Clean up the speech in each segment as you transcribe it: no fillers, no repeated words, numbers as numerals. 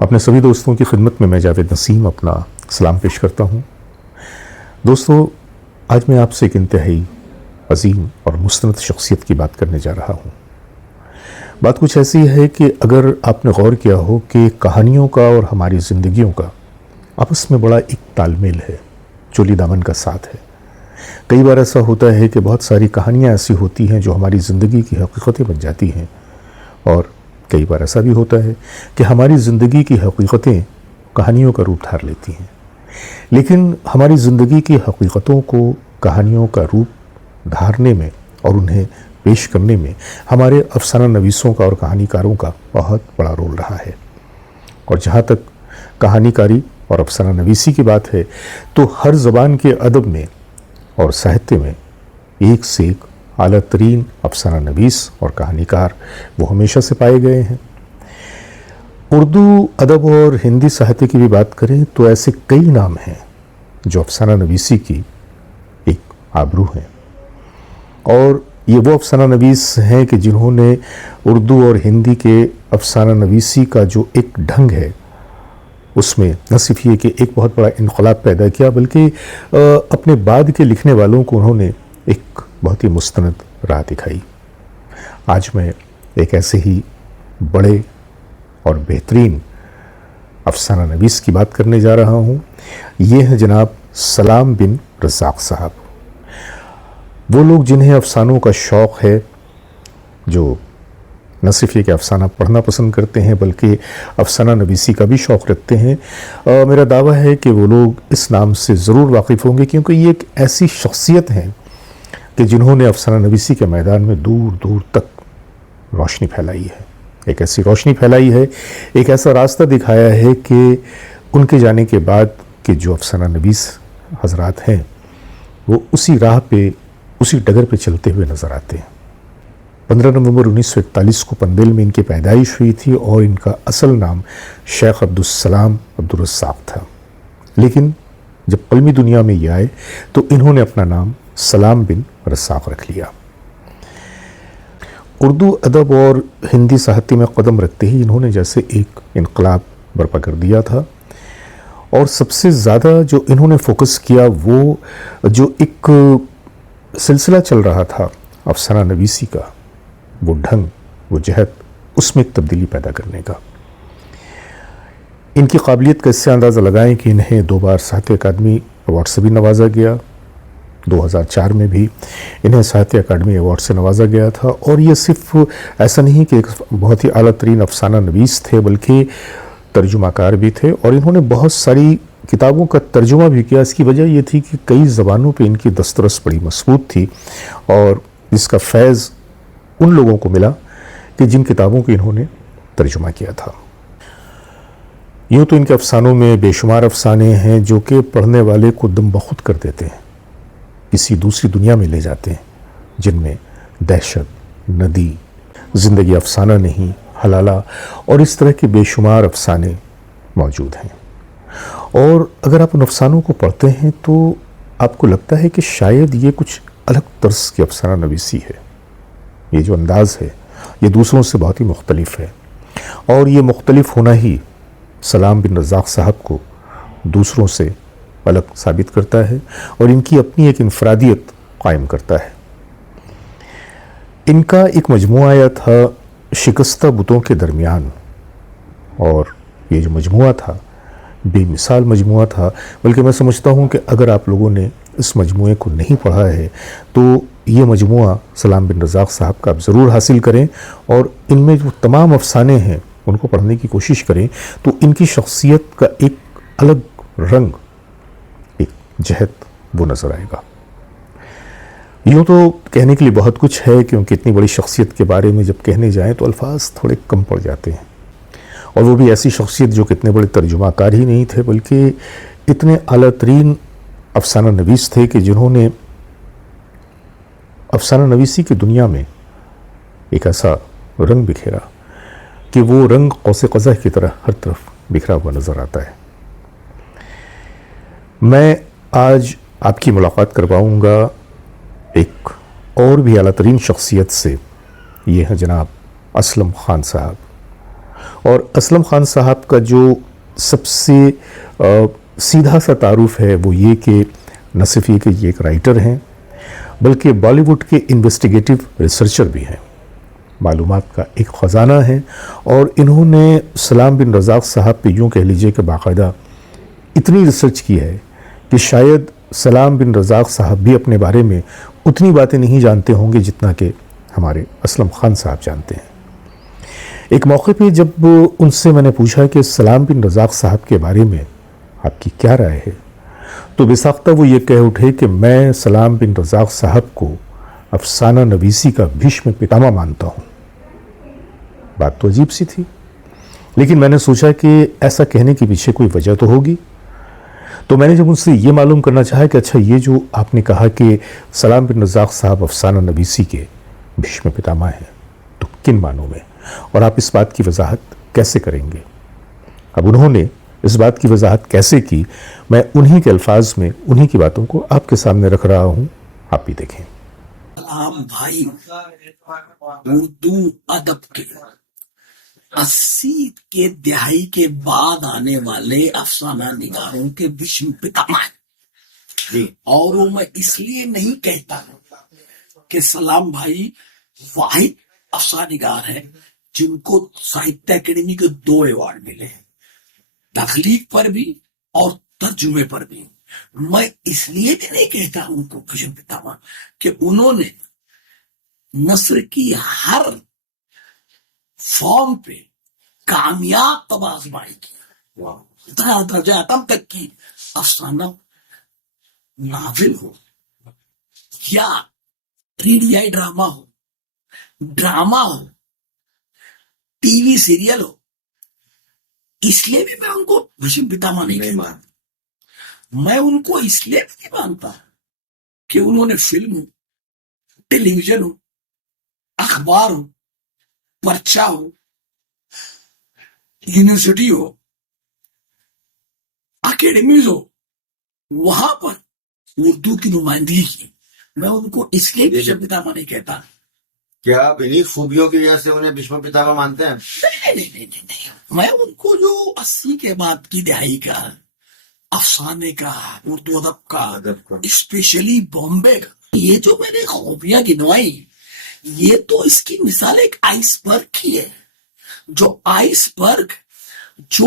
اپنے سبھی دوستوں کی خدمت میں جاوید نسیم اپنا سلام پیش کرتا ہوں۔ دوستو، آج میں آپ سے ایک انتہائی عظیم اور مستند شخصیت کی بات کرنے جا رہا ہوں۔ بات کچھ ایسی ہے کہ اگر آپ نے غور کیا ہو کہ کہانیوں کا اور ہماری زندگیوں کا آپس میں بڑا ایک تال میل ہے، چولی دامن کا ساتھ ہے۔ کئی بار ایسا ہوتا ہے کہ بہت ساری کہانیاں ایسی ہوتی ہیں جو ہماری زندگی کی حقیقتیں بن جاتی ہیں، اور کئی بار ایسا بھی ہوتا ہے کہ ہماری زندگی کی حقیقتیں کہانیوں کا روپ دھار لیتی ہیں۔ لیکن ہماری زندگی کی حقیقتوں کو کہانیوں کا روپ دھارنے میں اور انہیں پیش کرنے میں ہمارے افسانہ نویسوں کا اور کہانی کاروں کا بہت بڑا رول رہا ہے۔ اور جہاں تک کہانی کاری اور افسانہ نویسی کی بات ہے تو ہر زبان کے ادب میں اور ساہتیہ میں ایک سے ایک اعلیٰ ترین افسانہ نویس اور کہانی کار وہ ہمیشہ سے پائے گئے ہیں۔ اردو ادب اور ہندی ساہتیہ کی بھی بات کریں تو ایسے کئی نام ہیں جو افسانہ نویسی کی ایک آبرو ہیں، اور یہ وہ افسانہ نویس ہیں کہ جنہوں نے اردو اور ہندی کے افسانہ نویسی کا جو ایک ڈھنگ ہے اس میں نہ صرف یہ کہ ایک بہت بڑا انقلاب پیدا کیا، بلکہ اپنے بعد کے لکھنے والوں کو انہوں نے ایک بہت ہی مستند راہ دکھائی۔ آج میں ایک ایسے ہی بڑے اور بہترین افسانہ نویس کی بات کرنے جا رہا ہوں۔ یہ ہیں جناب سلام بن رزاق صاحب۔ وہ لوگ جنہیں افسانوں کا شوق ہے، جو نہ صرف یہ کہ افسانہ پڑھنا پسند کرتے ہیں بلکہ افسانہ نویسی کا بھی شوق رکھتے ہیں، میرا دعویٰ ہے کہ وہ لوگ اس نام سے ضرور واقف ہوں گے، کیونکہ یہ ایک ایسی شخصیت ہیں کہ جنہوں نے افسانہ نویسی کے میدان میں دور دور تک روشنی پھیلائی ہے۔ ایک ایسی روشنی پھیلائی ہے، ایک ایسا راستہ دکھایا ہے کہ ان کے جانے کے بعد کے جو افسانہ نویس حضرات ہیں وہ اسی راہ پہ، اسی ڈگر پہ چلتے ہوئے نظر آتے ہیں۔ 15 نومبر 1941 کو پندیل میں ان کی پیدائش ہوئی تھی اور ان کا اصل نام شیخ عبدالسلام عبدالرزاق تھا، لیکن جب قلمی دنیا میں یہ آئے تو انہوں نے اپنا نام سلام بن رزاق رکھ لیا۔ اردو ادب اور ہندی ساہتیہ میں قدم رکھتے ہی انہوں نے جیسے ایک انقلاب برپا کر دیا تھا، اور سب سے زیادہ جو انہوں نے فوکس کیا وہ جو ایک سلسلہ چل رہا تھا افسانہ نویسی کا، وہ ڈھنگ، وہ جہت، اس میں ایک تبدیلی پیدا کرنے کا۔ ان کی قابلیت کا اس سے اندازہ لگائیں کہ انہیں 2 بار ساہتیہ اکیڈمی ایوارڈ سے بھی نوازا گیا۔ 2004 میں بھی انہیں ساہتیہ اکیڈمی ایوارڈ سے نوازا گیا تھا، اور یہ صرف ایسا نہیں کہ ایک بہت ہی اعلیٰ ترین افسانہ نویس تھے بلکہ ترجمہ کار بھی تھے، اور انہوں نے بہت ساری کتابوں کا ترجمہ بھی کیا۔ اس کی وجہ یہ تھی کہ کئی زبانوں پہ ان کی دسترس بڑی مضبوط تھی، اور اس کا فیض ان لوگوں کو ملا کہ جن کتابوں کو انہوں نے ترجمہ کیا تھا۔ یوں تو ان کے افسانوں میں بے شمار افسانے ہیں جو کہ پڑھنے والے کو دم بخود کر دیتے ہیں، کسی دوسری دنیا میں لے جاتے ہیں، جن میں دہشت، ندی، زندگی افسانہ نہیں، حلالہ اور اس طرح کے بے شمار افسانے موجود ہیں۔ اور اگر آپ ان افسانوں کو پڑھتے ہیں تو آپ کو لگتا ہے کہ شاید یہ کچھ الگ طرز کی افسانہ نویسی ہے۔ یہ جو انداز ہے یہ دوسروں سے بہت ہی مختلف ہے، اور یہ مختلف ہونا ہی سلام بن رزاق صاحب کو دوسروں سے الگ ثابت کرتا ہے اور ان کی اپنی ایک انفرادیت قائم کرتا ہے۔ ان کا ایک مجموعہ آیا تھا شکستہ بتوں کے درمیان، اور یہ جو مجموعہ تھا بے مثال مجموعہ تھا، بلکہ میں سمجھتا ہوں کہ اگر آپ لوگوں نے اس مجموعے کو نہیں پڑھا ہے تو یہ مجموعہ سلام بن رزاق صاحب کا آپ ضرور حاصل کریں، اور ان میں جو تمام افسانے ہیں ان کو پڑھنے کی کوشش کریں، تو ان کی شخصیت کا ایک الگ رنگ، ایک جہت وہ نظر آئے گا۔ یوں تو کہنے کے لیے بہت کچھ ہے، کیونکہ اتنی بڑی شخصیت کے بارے میں جب کہنے جائیں تو الفاظ تھوڑے کم پڑ جاتے ہیں، اور وہ بھی ایسی شخصیت جو کتنے بڑے ترجمہ کار ہی نہیں تھے بلکہ اتنے اعلیٰ ترین افسانہ نویس تھے کہ جنہوں نے افسانہ نویسی کی دنیا میں ایک ایسا رنگ بکھیرا کہ وہ رنگ قوس قزح کی طرح ہر طرف بکھرا ہوا نظر آتا ہے۔ میں آج آپ کی ملاقات کرواؤں گا ایک اور بھی اعلیٰ ترین شخصیت سے، یہ ہے جناب اسلم خان صاحب، اور اسلم خان صاحب کا جو سب سے سیدھا سا تعارف ہے وہ یہ کہ نہ صرف یہ کہ یہ ایک رائٹر ہیں بلکہ بالی ووڈ کے انویسٹیگیٹو ریسرچر بھی ہیں، معلومات کا ایک خزانہ ہے، اور انہوں نے سلام بن رزاق صاحب پہ یوں کہہ لیجئے کہ باقاعدہ اتنی ریسرچ کی ہے کہ شاید سلام بن رزاق صاحب بھی اپنے بارے میں اتنی باتیں نہیں جانتے ہوں گے جتنا کہ ہمارے اسلم خان صاحب جانتے ہیں۔ ایک موقع پہ جب ان سے میں نے پوچھا کہ سلام بن رزاق صاحب کے بارے میں آپ کی کیا رائے ہے، تو بے ساختہ وہ یہ کہہ اٹھے کہ میں سلام بن رزاق صاحب کو افسانہ نویسی کا بھیشم پتامہ مانتا ہوں۔ بات تو عجیب سی تھی، لیکن میں نے سوچا کہ ایسا کہنے کے پیچھے کوئی وجہ تو ہوگی، تو میں نے جب ان سے یہ معلوم کرنا چاہا کہ اچھا یہ جو آپ نے کہا کہ سلام بن رزاق صاحب افسانہ نویسی کے بھیشم پتامہ ہیں تو کن معنوں میں، اور آپ اس بات کی وضاحت کیسے کریں گے؟ اب انہوں نے اس بات کی وضاحت کیسے کی، میں انہی کے الفاظ میں انہی کی باتوں کو آپ کے سامنے رکھ رہا ہوں، آپ بھی دیکھیں۔ سلام بھائی اردو ادب کے 80 کے دہائی کے بعد آنے والے افسانہ نگاروں کے بھیشم پتامہ ہیں، اور وہ میں اس لیے نہیں کہتا کہ سلام بھائی واحد افسانہ نگار ہے جن کو ساہتیہ اکیڈمی کے 2 ایوارڈ ملے ہیں، تخلیق پر بھی اور ترجمے پر بھی۔ میں اس لیے بھی نہیں کہتا ہوں کو بھیشم پتامہ کہ انہوں نے نثر کی ہر فارم پہ کامیاب آزمائی کی، درجہ اتم تک کی افسانہ ناول ہو یا ریڈیائی ڈرامہ ہو، ٹی وی سیریل ہو، اس لیے بھی میں ان کو بھیشم پتامہ نہیں مانتا۔ میں ان کو اس لیے بھی نہیں مانتا کہ انہوں نے فلم ہو، ٹیلی ویژن ہو، اخبار ہو، پرچہ ہو، یونیورسٹی ہو، اکیڈمیز ہو، وہاں پر اردو کی نمائندگی کی۔ میں ان کو اس لیے بھیشم پتامہ نہیں کہتا۔ کیا آپ انہی خوبیوں کی وجہ سے انہیں بھیشم پتامہ مانتے ہیں؟ نہیں، میں ان کو جو 80 کے بعد کی دہائی کا افسانے کا، اردو ادب کا، اسپیشلی بامبے کا، یہ جو میں نے خوبیاں گنوائی، یہ تو اس کی مثال ایک آئس برگ کی ہے۔ جو آئس برگ جو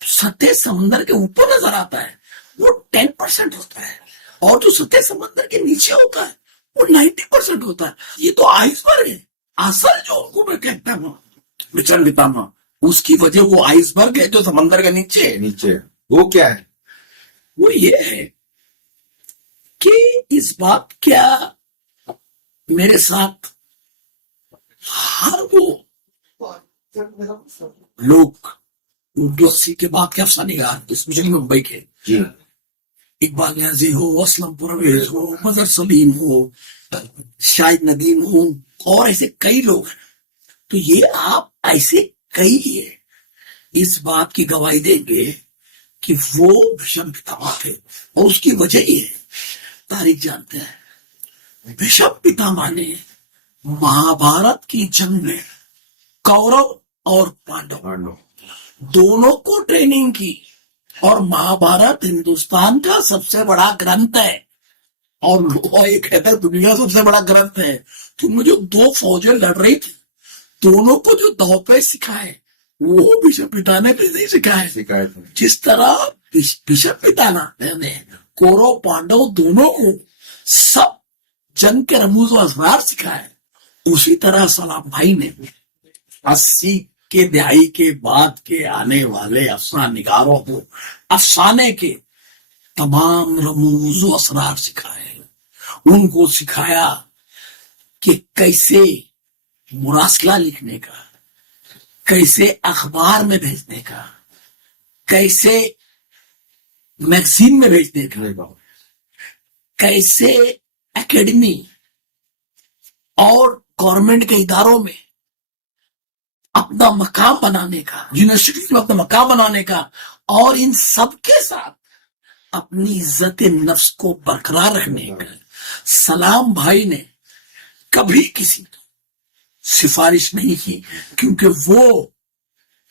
سطح سمندر کے اوپر نظر آتا ہے وہ 10% ہوتا ہے، اور جو سطح سمندر کے نیچے ہوتا ہے وہ 90% ہوتا ہے۔ یہ تو آئس برگ ہے۔ اصل جو ان کو میں کہتا ہوں بھیشم پتامہ، اس کی وجہ وہ آئس برگ ہے جو سمندر کے نیچے۔ وہ کیا ہے؟ وہ یہ ہے کہ اس بات کیا میرے ساتھ ہر وہ لوگ اردو 80 کے بعد کے افسانہ نگار اسپیشلی ممبئی کے، اقبال نیازی ہو، اسلم پرویز ہو، مظہر سلیم ہو، شاہد ندیم ہو، اور ایسے کئی لوگ ہیں، تو یہ آپ ایسے کئی ہیں اس بات کی گواہی دیں گے کہ وہ بھیشم پتامہ تھے، اور اس کی وجہ یہ ہے، تاریخ جانتے ہیں، بھیشم پتامہ نے مہابھارت کی جنگ میں کورو اور پانڈو دونوں کو ٹریننگ کی، اور مہابھارت ہندوستان کا سب سے بڑا گرنتھ ہے، اور یہ کہتا ہے دنیا کا سب سے بڑا گرنتھ ہے۔ تو ان میں جو 2 فوجیں لڑ رہی تھی، دونوں کو جو دوپے سکھائے وہ بھیشم پتامہ نے بھی نہیں سکھائے۔ جس طرح بھیشم پتامہ نے کورو پانڈو دونوں کو سب جنگ کے رموز و اسرار سکھائے، اسی طرح سلام بھائی نے 80 کے دہائی کے بعد کے آنے والے افسانہ نگاروں کو افسانے کے تمام رموز و اسرار سکھائے۔ ان کو سکھایا کہ کیسے مراسلہ لکھنے کا، کیسے اخبار میں بھیجنے کا، کیسے میگزین میں بھیجنے کا، کیسے اکیڈمی اور گورنمنٹ کے اداروں میں اپنا مقام بنانے کا، یونیورسٹی میں اپنا مقام بنانے کا، اور ان سب کے ساتھ اپنی عزت نفس کو برقرار رکھنے کا۔ سلام بھائی نے کبھی کسی کو سفارش نہیں کی، کیونکہ وہ